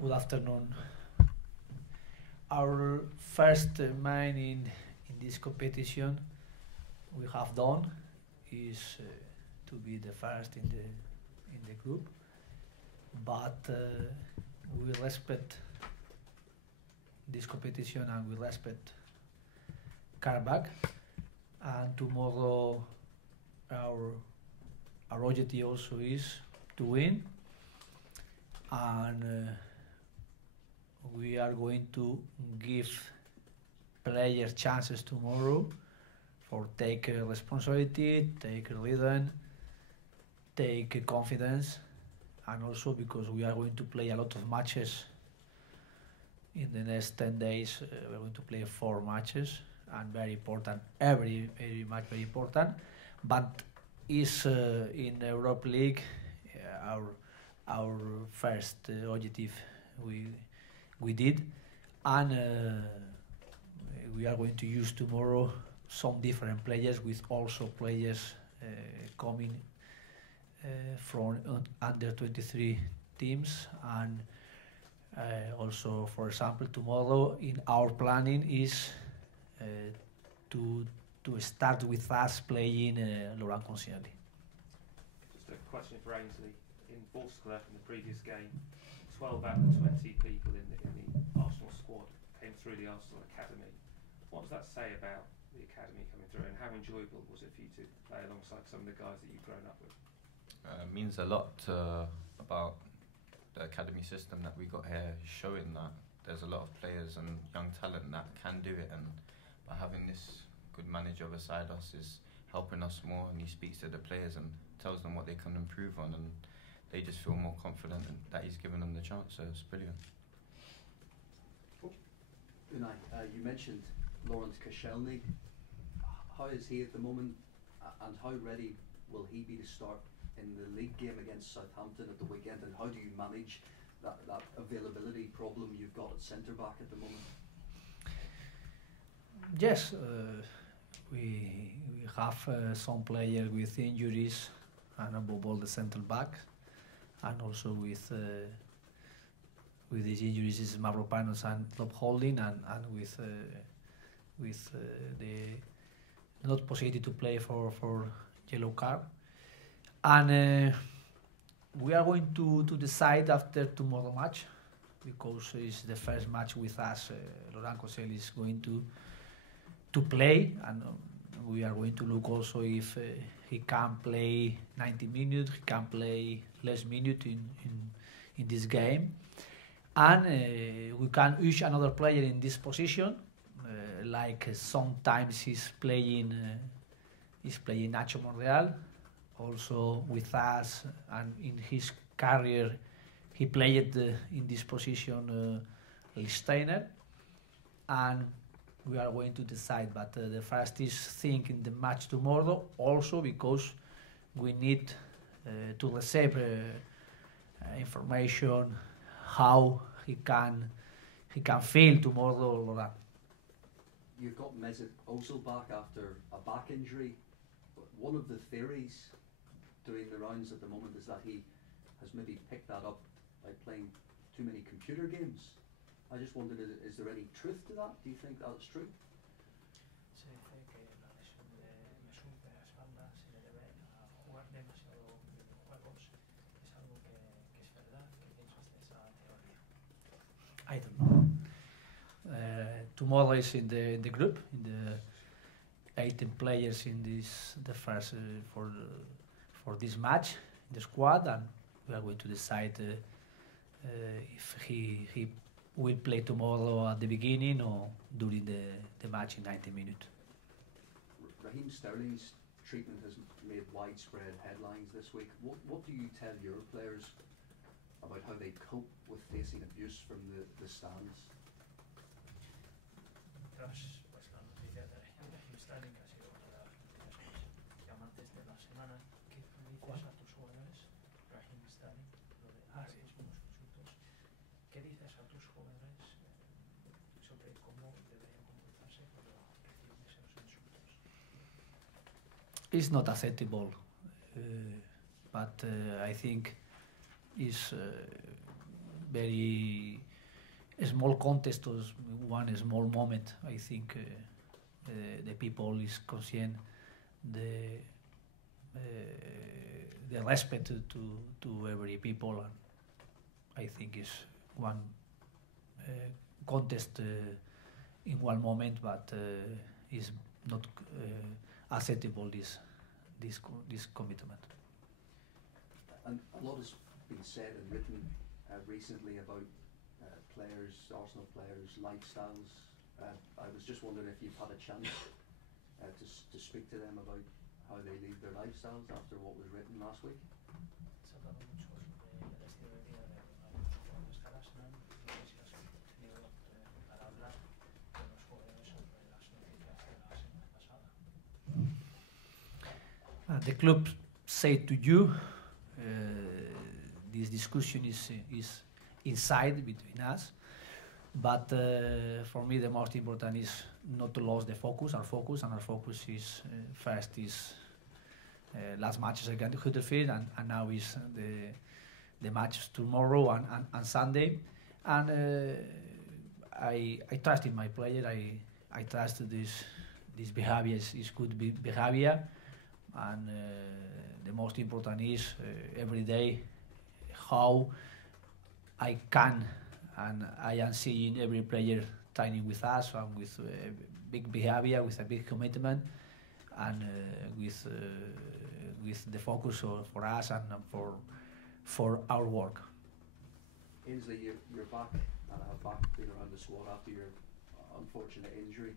Good afternoon. Our first main in this competition we have done is to be the first in the group, but we respect this competition and we respect Qarabag, and tomorrow our objective also is to win, and we are going to give players chances tomorrow for take responsibility, take rhythm, take confidence, and also because we are going to play a lot of matches in the next 10 days. We're going to play 4 matches, and very important, every match very important, but is in the Europa League our first objective we did, and we are going to use tomorrow some different players, with also players coming from under 23 teams, and also, for example, tomorrow in our planning is to start with us playing Laurent Koscielny. Just a question for Ainsley. In Borskla, in the previous game, 12 out of 20 people in the Arsenal squad came through the Arsenal Academy. What does that say about the Academy coming through, and how enjoyable was it for you to play alongside some of the guys that you've grown up with? It means a lot about the academy system that we got here, showing that there's a lot of players and young talent that can do it, and by having this good manager beside us is helping us more, and he speaks to the players and tells them what they can improve on, and they just feel more confident that he's given them the chance, so it's brilliant. Unai, you mentioned Laurent Koscielny. How is he at the moment, and how ready will he be to start in the league game against Southampton at the weekend, and how do you manage that availability problem you've got at centre-back at the moment? Yes, we have some players with injuries, and above all the centre-back, and also with these injuries is Mavropanos and Rob Holding, and with the not possibility to play for yellow card, and we are going to decide after tomorrow match, because it's the first match with us. Laurent Koscielny is going to play, and we are going to look also if he can play 90 minutes, he can play less minutes in this game, and we can use another player in this position, like sometimes he's playing Nacho Monreal, also with us, and in his career he played in this position Steiner, and we are going to decide, but the first is think in the match tomorrow, also because we need to receive information how he can feel tomorrow, Laurent. You've got Mesut Ozil back after a back injury. One of the theories doing the rounds at the moment is that he has maybe picked that up by playing too many computer games. I just wondered, is there any truth to that? Do you think that's true? Se dice que la lesión de Mesut de la espalda se le debe a jugar demasiado videojuegos. ¿Es algo que es verdad? ¿Qué piensas de esa teoría? I don't know. Tomorrow is in the group, in the 18 players in the first for this match in the squad, and we are going to decide if he will play tomorrow at the beginning or during the match in 90 minutes. Raheem Sterling's treatment has made widespread headlines this week. What do you tell your players about how they cope with facing abuse from the stands? Tras la noticia de Raheem Sterling, que ha sido una de las noticias más llamantes de la semana, ¿qué le dices a tus jugadores? Raheem Sterling, lo de los mismos insultos. ¿Qué dices a tus jugadores sobre cómo deberían comportarse cuando reciben esos insultos? It's not acceptable, but I think is very small contest or one small moment. I think the people is conscient the respect to every people, and I think is one contest in one moment, but is not acceptable this commitment. And a lot has been said and written recently about Arsenal players' lifestyles. I was just wondering if you've had a chance to speak to them about how they lead their lifestyles after what was written last week. Se ha hablado mucho sobre el estilo de vida de algunos jugadores del Arsenal. No sé si has tenido la oportunidad para hablar con los jugadores sobre las noticias de la semana pasada. The club said to you, this discussion is inside between us, but for me the most important is not to lose the focus. Our focus is first is last matches against Huddersfield, and now is the matches tomorrow and Sunday, and I trust in my player. I trust this behavior is good behavior, and the most important is every day how I can, and I am seeing every player training with us and with big behavior, with a big commitment, and with the focus for us and for our work. Ainsley, you're back being around the squad after your unfortunate injury.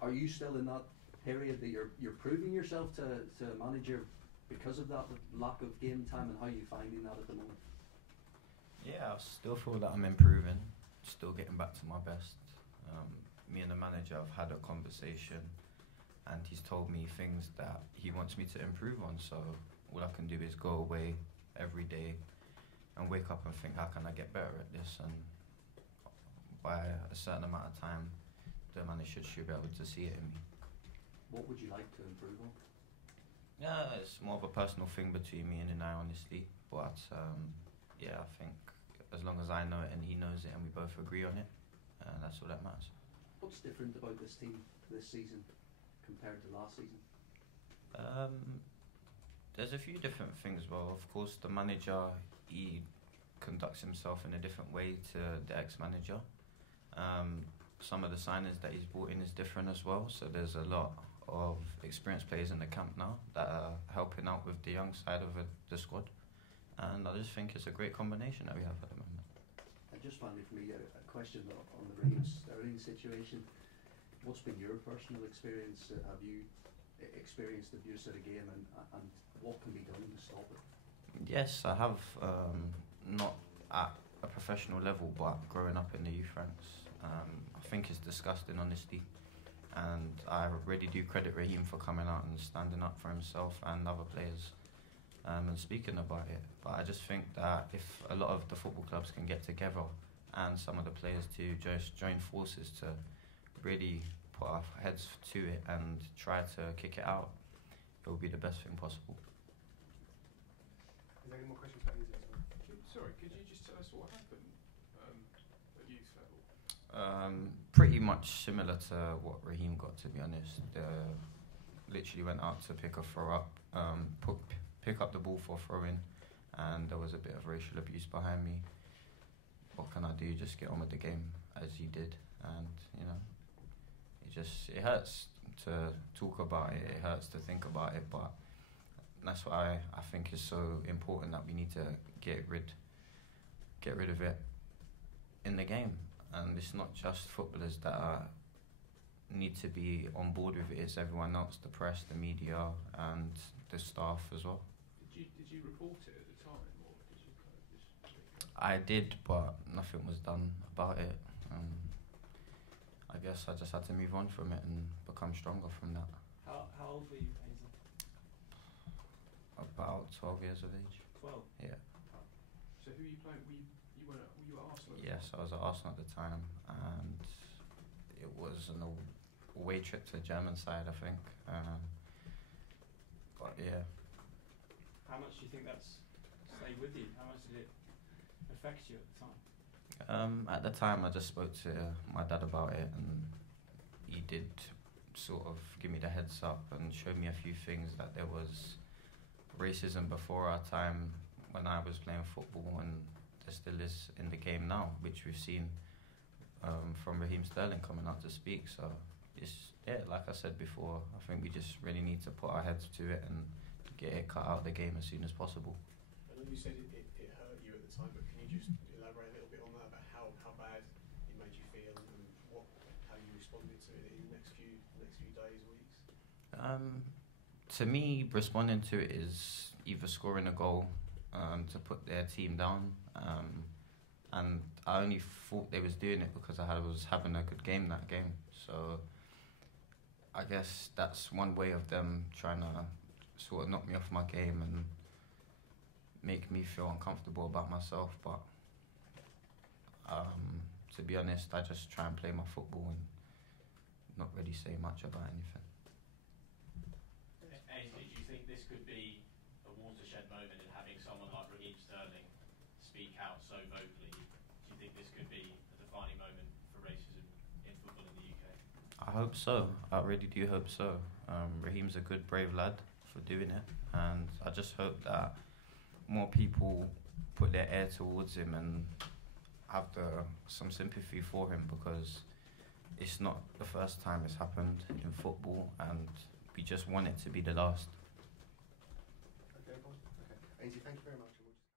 Are you still in that period that you're proving yourself to a manager because of that lack of game time, and how are you finding that at the moment? Yeah, I still feel that I'm improving, still getting back to my best. Me and the manager have had a conversation, and he's told me things that he wants me to improve on, so all I can do is go away every day and wake up and think, how can I get better at this? And by a certain amount of time, the manager should be able to see it in me. What would you like to improve on? Yeah, it's more of a personal thing between me and Unai, honestly, but yeah, I think as long as I know it and he knows it and we both agree on it, that's all that matters. What's different about this team this season compared to last season? There's a few different things. Well, of course, the manager, he conducts himself in a different way to the ex-manager. Some of the signings that he's brought in is different as well, so there's a lot of experienced players in the camp now that are helping out with the young side of the squad, and I just think it's a great combination that we have at the moment. And just finally for me, a question on the Raheem Sterling situation. What's been your personal experience? Have you experienced abuse at a game, and what can be done to stop it? Yes, I have, not at a professional level, but growing up in the youth ranks. I think it's disgusting, honestly, and I really do credit Raheem for coming out and standing up for himself and other players, and speaking about it. But I just think that if a lot of the football clubs can get together and some of the players to just join forces to really put our heads to it and try to kick it out, it will be the best thing possible. Is there any more questions about you? Sorry, could you just tell us what happened at youth level? Pretty much similar to what Raheem got, to be honest. Literally went out to pick a throw up, pick up the ball for throwing, and there was a bit of racial abuse behind me. What can I do? Just get on with the game as he did, and you know, it hurts to talk about it. It hurts to think about it, but that's why I think it's so important that we need to get rid of it in the game. And it's not just footballers that need to be on board with it, it's everyone else, the press, the media, and the staff as well. Did you report it at the time, or did you kind of just... I did, but nothing was done about it. I guess I just had to move on from it and become stronger from that. How old were you, Ainsley? About 12 years of age. 12? Yeah. So who were you playing? Were you at Arsenal? Yes, I was at Arsenal at the time, and it was an away trip to the German side, I think. But yeah. How much do you think that's stayed with you? How much did it affect you at the time? At the time, I just spoke to my dad about it, and he did sort of give me the heads up and show me a few things, that there was racism before our time when I was playing football, and there still is in the game now, which we've seen from Raheem Sterling coming out to speak. So it's, yeah, like I said before, I think we just really need to put our heads to it and get it cut out of the game as soon as possible. I know you said it hurt you at the time, but can you just elaborate a little bit on that, about how bad it made you feel, and how you responded to it in the next few days, weeks? To me, responding to it is either scoring a goal to put their team down, and I only thought they was doing it because I was having a good game that game. So I guess that's one way of them trying to sort of knock me off my game and make me feel uncomfortable about myself. But to be honest, I just try and play my football and not really say much about anything. Ainsley, do you think this could be a watershed moment in having someone like Raheem Sterling speak out so vocally? Do you think this could be a defining moment for racism in football in the UK? I hope so. I really do hope so. Raheem's a good, brave lad for doing it, and I just hope that more people put their ear towards him and have some sympathy for him, because it's not the first time it's happened in football, and we just want it to be the last. Okay, Ainsley, thank you very much.